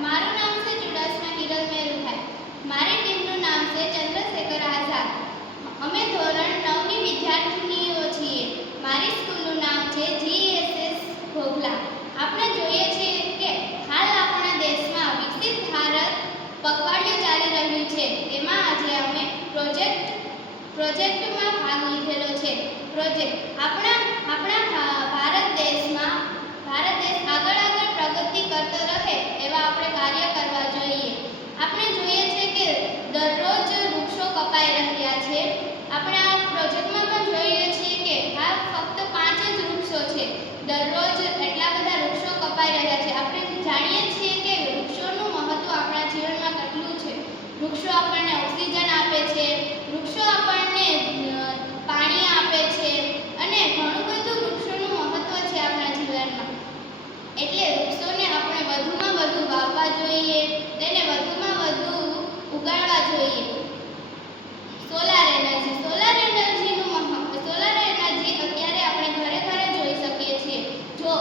મારું નામ છે ચુડાસમા હિરલ મેરુભાઈ. મારી ટીમનું નામ છે ચંદ્રશેખર આઝાદ. અમે ધોરણ 9 ની વિદ્યાર્થીનીઓ છીએ. મારી સ્કૂલનું નામ છે GSS ઘોઘલા. આપણે જોઈએ છીએ કે હાલ આપણા દેશમાં વિકસિત ભારત પખવાડિયું ચાલી રહ્યું છે. તેમાં આજે અમે પ્રોજેક્ટમાં ભાગ લીધેલો છે. આપણા ભારત દેશ આગળ પ્રગતિ કરતો રહે એવા આપણે કાર્ય કરવા જોઈએ. આપણે જોઈએ છે કે દરરોજ વૃક્ષો કપાઈ રહ્યા છે. આપણે આ પ્રોજેક્ટમાં પણ જોઈએ છીએ કે આ ફક્ત 5 જ વૃક્ષો છે. દરરોજ એટલા બધા વૃક્ષો કપાઈ રહ્યા છે. આપણે જાણીએ છીએ કે વૃક્ષોનું મહત્વ આપણા જીવનમાં કેટલું છે. વૃક્ષો આપણને ઓક્સિજન આપે છે, વૃક્ષો આપણને પાણી આપે છે અને ઘણું બધું વૃક્ષોનું મહત્વ છે આપણા જીવનમાં. એટલે વૃક્ષોને આપણે વધુમાં વધુ વાવવા જોઈએ, તેને વધુમાં વધુ ઉગાડવા જોઈએ. સોલાર એનર્જી અત્યારે આપણે ઘરે ઘરે જોઈ શકીએ છીએ. જો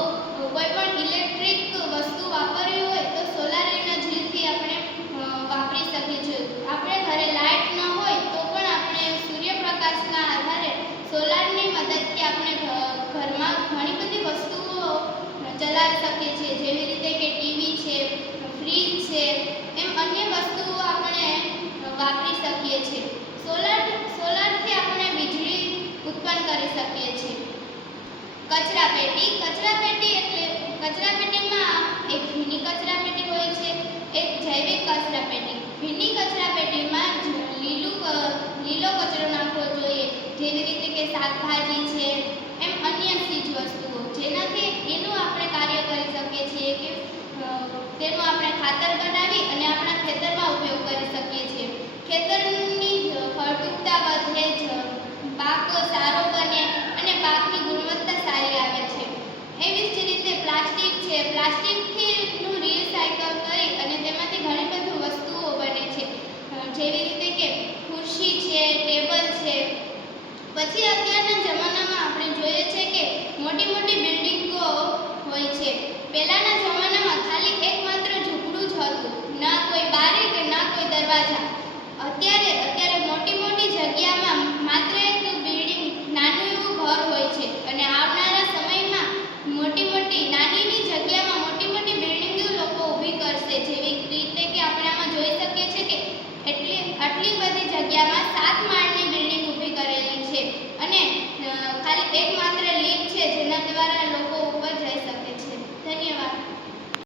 કોઈ પણ ઇલેક્ટ્રિક વસ્તુ વાપરવી હોય તો સોલાર એનર્જીથી આપણે વાપરી શકીએ છીએ. આપણે ઘરે લાઇટ ન હોય તો પણ આપણે સૂર્યપ્રકાશના આધારે સોલારની મદદથી આપણે ઘરમાં ઘણી બધી વસ્તુઓ ચલાવી શકીએ છીએ. જેવી રીતે કે ટીવી છે, ફ્રીજ છે, એમ અન્ય વસ્તુઓ આપણે વાપરી શકીએ છીએ. સોલારથી આપણે વીજળી ઉત્પન્ન કરી શકીએ છીએ. કચરાપેટીમાં એક ભીની કચરાપેટી હોય છે, એક જૈવિક કચરાપેટી. ભીની કચરાપેટીમાં લીલો કચરો નાખવો જોઈએ, જેવી રીતે કે શાકભાજી છે, એમ અન્ય ચીજ વસ્તુઓ, જેનાથી એનું આપણે કાર્ય કરી શકીએ છીએ કે તેનું આપણે ખાતર બનાવી અને આપણા ખેતરમાં ઉપયોગ કરી શકીએ છીએ. ખેતરની ફળદ્રુપતા વધે, પાક સારો બને અને પાકની ગુણવત્તા સારી આવે છે. એવી જ રીતે પ્લાસ્ટિક